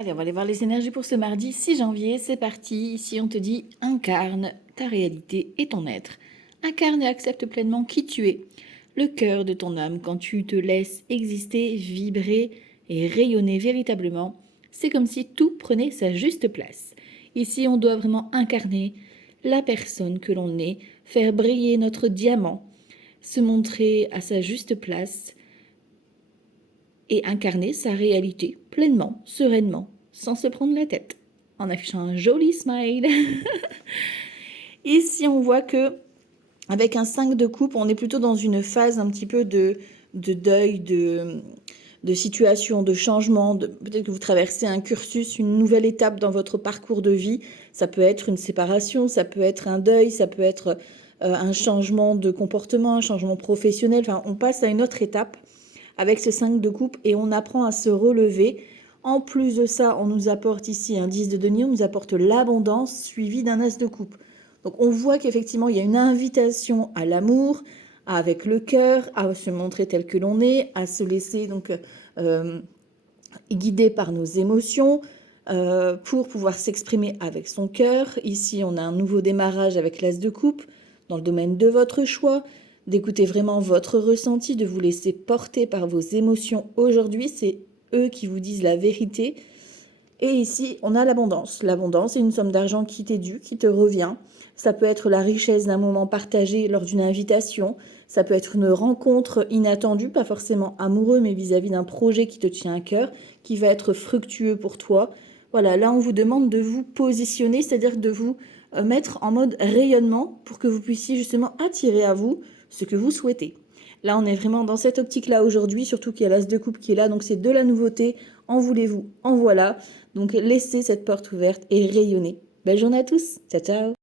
Allez, on va aller voir les énergies pour ce mardi 6 janvier. C'est parti. Ici, on te dit incarne ta réalité et ton être. Incarne et accepte pleinement qui tu es. Le cœur de ton âme, quand tu te laisses exister, vibrer et rayonner véritablement, c'est comme si tout prenait sa juste place. Ici, on doit vraiment incarner la personne que l'on est, faire briller notre diamant, se montrer à sa juste place et incarner sa réalité pleinement, sereinement, sans se prendre la tête, en affichant un joli smile. Ici, on voit que avec un 5 de coupe, on est plutôt dans une phase un petit peu de deuil, de situation, de changement. Peut-être que vous traversez un cursus, une nouvelle étape dans votre parcours de vie. Ça peut être une séparation, ça peut être un deuil, ça peut être un changement de comportement, un changement professionnel. Enfin, on passe à une autre étape avec ce 5 de coupe et on apprend à se relever. En plus de ça, on nous apporte ici un 10 de denier, on nous apporte l'abondance suivi d'un as de coupe. Donc on voit qu'effectivement, il y a une invitation à l'amour, avec le cœur, à se montrer tel que l'on est, à se laisser donc guider par nos émotions pour pouvoir s'exprimer avec son cœur. Ici, on a un nouveau démarrage avec l'as de coupe dans le domaine de votre choix, d'écouter vraiment votre ressenti, de vous laisser porter par vos émotions aujourd'hui. C'est eux qui vous disent la vérité. Et ici, on a l'abondance. L'abondance, c'est une somme d'argent qui t'est due, qui te revient. Ça peut être la richesse d'un moment partagé lors d'une invitation. Ça peut être une rencontre inattendue, pas forcément amoureux, mais vis-à-vis d'un projet qui te tient à cœur, qui va être fructueux pour toi. Voilà, là, on vous demande de vous positionner, c'est-à-dire de vous mettre en mode rayonnement pour que vous puissiez justement attirer à vous ce que vous souhaitez. Là, on est vraiment dans cette optique-là aujourd'hui, surtout qu'il y a l'as de coupe qui est là, donc c'est de la nouveauté. En voulez-vous, en voilà. Donc laissez cette porte ouverte et rayonnez. Belle journée à tous. Ciao, ciao.